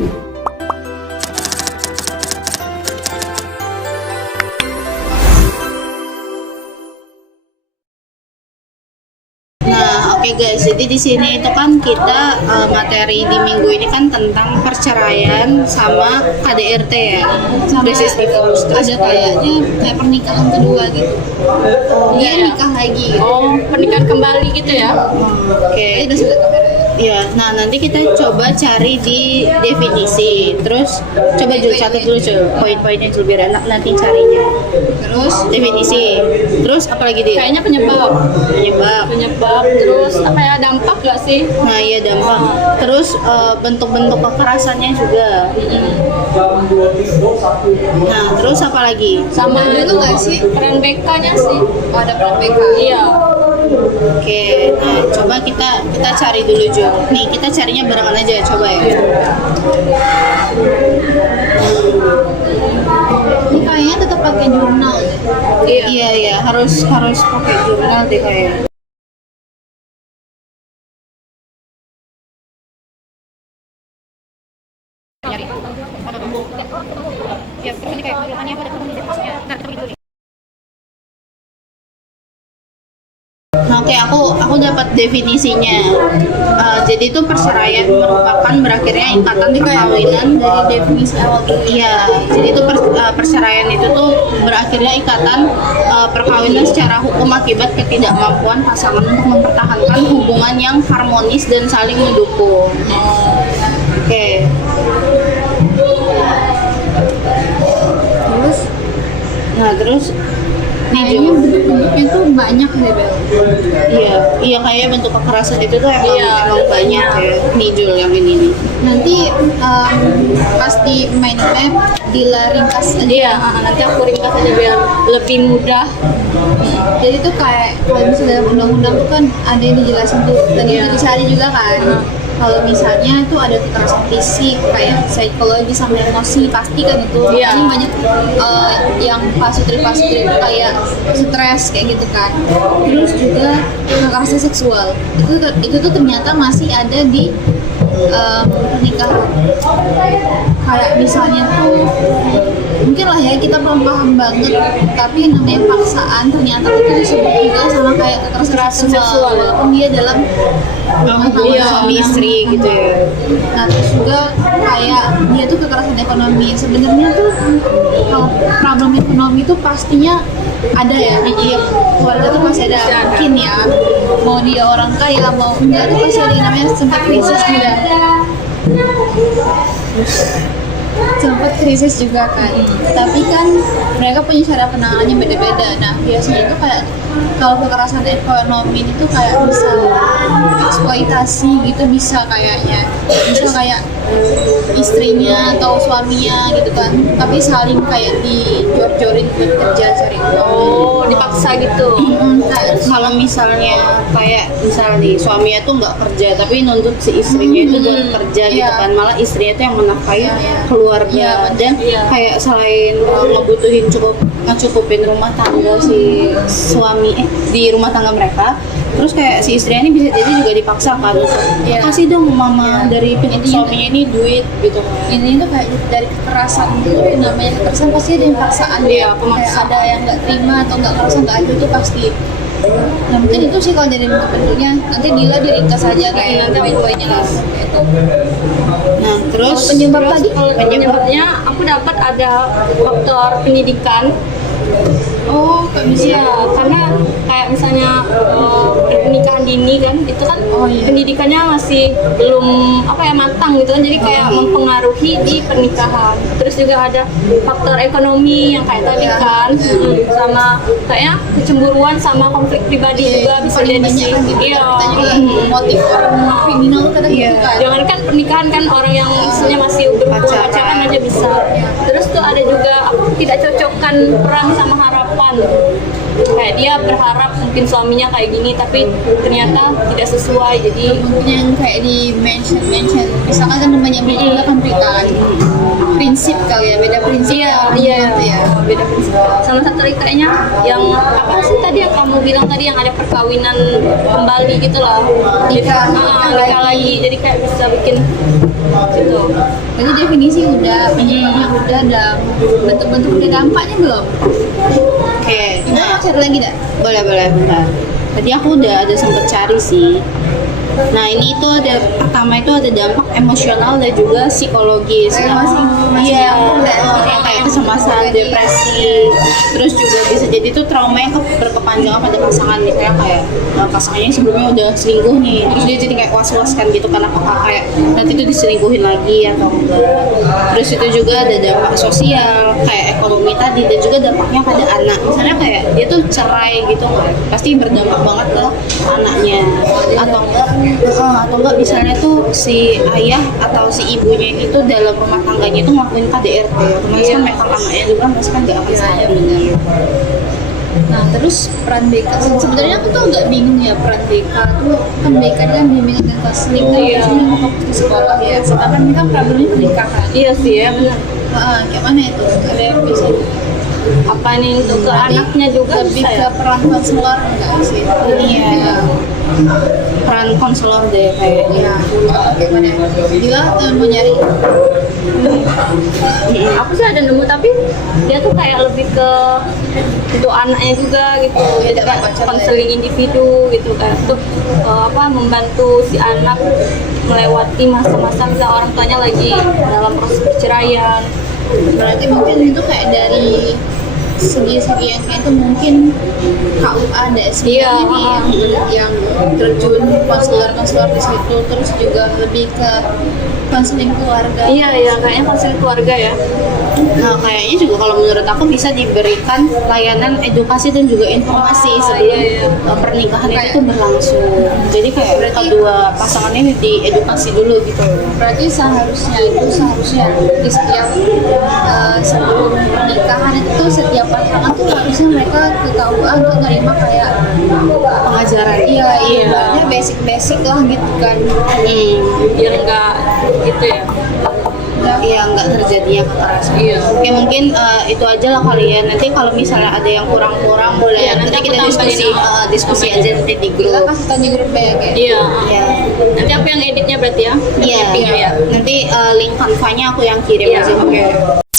Oke guys, jadi di sini itu kan kita materi di minggu ini kan tentang perceraian sama KDRT ya, krisis divorce. Ada kayaknya kayak pernikahan kedua gitu. Dia nikah lagi. Oh, pernikahan kembali gitu ya? Oke. Udah sudah kamera. Ya, nah nanti kita coba cari di definisi. Terus coba Jul catat dulu Jul, poin-poinnya Jul biar enak nanti carinya. Terus Definisi. Terus apa lagi dia? Kayaknya penyebab, terus apa ya, dampak gak sih? Nah iya dampak. Terus bentuk-bentuk kekerasannya juga. Nah terus apa lagi? Sama dulu nggak sih? peran BK-nya sih. oh, ada peran BK. Iya. Oke, nah coba kita cari dulu Jul. Nih kita carinya barengan aja, coba ya. Ini kayaknya tetap pakai jurnal deh. Iya harus pakai jurnal deh kayak. Nah, oke, aku dapat definisinya. Jadi itu perceraian merupakan berakhirnya ikatan perkawinan Dari definisi awal dulu. Iya, jadi itu perceraian itu tuh berakhirnya ikatan perkawinan secara hukum akibat ketidakmampuan pasangan untuk mempertahankan hubungan yang harmonis dan saling mendukung. Oke. Terus Nah, terus nih kayaknya Jul. bentuk-bentuknya tuh banyak deh Bel. Iya kayak bentuk kekerasan itu tuh emang banyak ya. Nih Jul yang ini nih. Nanti pas di mind map ringkas aja. Iya, nanti aku ringkas aja biar lebih mudah. Jadi tuh kayak kalau misalnya dalam undang-undang tuh kan ada yang dijelasin tuh dan itu dicari juga kan. Kalau misalnya tuh ada kekerasan fisik kayak psikologi sama emosi pasti kan itu. Iya. Ini banyak yang pasutri kayak stres kayak gitu kan. Terus juga kekerasan seksual itu tuh ternyata masih ada di pernikahan. Kayak misalnya tuh mungkin lah ya kita belum paham banget, tapi yang namanya paksaan ternyata itu disebut juga sama kayak kekerasan seksual walaupun dia dalam Suami istri gitu ya. Nah terus juga kayak dia tuh kekerasan ekonomi. Sebenarnya tuh kalau problem ekonomi tuh pastinya ada ya di tiap keluarga tuh pasti ada. Mungkin ya mau dia orang kaya mau enggak tuh pasti ada yang namanya sempat krisis juga. Sempat krisis juga kan. Tapi kan mereka punya cara penanganannya beda-beda. Nah biasanya itu kayak kalau kekerasan ekonomi itu kayak bisa eksploitasi gitu, bisa kayaknya bisa kayak istrinya atau suaminya gitu kan, tapi saling kayak dijor-jorin buat kerja cari uang. Oh, dipaksa gitu. Kalau misalnya kayak nih suaminya tuh nggak kerja tapi nuntut si istrinya itu buat kerja gitu Iya. kan, malah istrinya tuh yang menafkahi Iya. keluarga Iya, dan iya. kayak selain ngebutuhin ngecukupin rumah tangga si suami di rumah tangga mereka, terus kayak si istrinya ini bisa jadi juga dipaksa kan untuk Iya. kasih dong mama Iya. dari pihak Intinya- suaminya ini duit gitu kan. Ini tuh kayak dari kekerasan itu yang namanya kekerasan pasti ada yang paksaan. Iya, kayak pemaksaan. ada yang nggak terima atau nggak kekerasan nggak adil itu pasti. Nah mungkin itu sih kalau dari bentuk-bentuknya nanti Dila diringkas aja kayak nanti poin-poinnya lah gitu. Nah terus Penyebab tadi Kalau penyebabnya aku dapat ada faktor pendidikan. oh kok bisa Iya, karena kayak misalnya pernikahan dini kan, itu kan pendidikannya masih belum matang gitu kan, jadi kayak mempengaruhi di pernikahan. Terus juga ada faktor ekonomi yang kayak tadi kan, sama kayaknya kecemburuan sama konflik pribadi juga bisa paling jadi banyak sih. kan gitu. Iya. Kita juga motif orang kriminal tuh kadang gitu kan. Jangan kan pernikahan kan orang yang misalnya masih pacaran aja bisa. Terus tuh ada juga tidak cocokkan peran sama harapan. Kayak dia berharap mungkin suaminya kayak gini tapi ternyata tidak sesuai, jadi Mungkin yang kayak di mention misalkan kan banyak berita kan prinsip kali ya, beda prinsip. Iya, gitu ya. beda prinsip. Sama satu lagi kayaknya yang apa sih tadi yang kamu bilang tadi yang ada perkawinan kembali gitu loh. Nikah lagi. Jadi kayak bisa bikin gitu. Jadi definisi udah, penyebabnya udah, ada bentuk-bentuk udah, dampaknya belum? Oke, Kita mau cari lagi dah? boleh bentar. Tadi aku udah ada sempet cari sih. Nah ini itu ada pertama itu ada dampak emosional dan juga psikologis. Masih Iya, nyambung nggak sih? yang kayak kecemasan, depresi, terus juga bisa jadi itu trauma yang berkepanjangan pada pasangan. Misalnya kayak pasangannya sebelumnya udah selingkuh nih, terus dia jadi kayak was-was kan gitu karena kayak nanti itu diselingkuhin lagi atau enggak. Terus itu juga ada dampak sosial kayak ekonomi tadi dan juga dampaknya pada anak. Misalnya kayak dia tuh cerai gitu kan, pasti berdampak banget ke anaknya atau enggak misalnya tuh si ayah atau si ibunya itu dalam rumah tangganya itu ngelakuin KDRT, otomatis kan mental anaknya juga pasti kan gak akan stabil. Nah terus peran BK, sebenarnya aku tuh agak bingung ya, peran BK tuh kan BK kan bimbingan dan konseling kan Iya. harusnya fokus di sekolah ya, sedangkan ini kan problemnya pernikahan. Iya sih ya benar. Kayak mana itu? Ada yang bisa Apa nih untuk ke anaknya juga lebih bisa ke ya? peran konselor enggak sih? Iya. Peran konselor deh kayaknya. Kayak mana? Gila mau nyari? Aku sih ada nemu tapi dia tuh kayak lebih ke untuk anaknya juga gitu. Jadi kayak konseling individu gitu kan untuk membantu si anak melewati masa-masa misalnya orang tuanya lagi dalam proses perceraian. Berarti mungkin itu kayak dari segi-segi yang kayak itu mungkin KUA ada Iya, yang terjun konselor di situ, terus juga lebih ke konseling keluarga. Iya kayaknya konseling keluarga ya. Nah kayaknya juga kalau menurut aku bisa diberikan layanan edukasi dan juga informasi sebelum iya. Pernikahan itu tuh berlangsung. Jadi kayak Berarti- kedua pasangan ini diedukasi dulu gitu. Berarti seharusnya di setiap sebelum pernikahan itu tuh setiap pasangan tuh harusnya mereka ke KUA untuk nerima kayak Pengajaran. iya Iya. ibaratnya basic lah gitu kan. Biar enggak gitu ya. Iya nggak terjadinya kekerasan. Iya. Oke mungkin itu aja lah kali ya. Nanti kalau misalnya ada yang kurang-kurang boleh Iya, nanti nanti aku kita tambahin. diskusi aja nanti di Kita grup. kasih tahu di grup ya kayak. Iya. Iya. Nanti aku yang editnya berarti ya. Iya. Editingnya ya. Nanti link Canva-nya aku yang kirim Iya, aja. oke.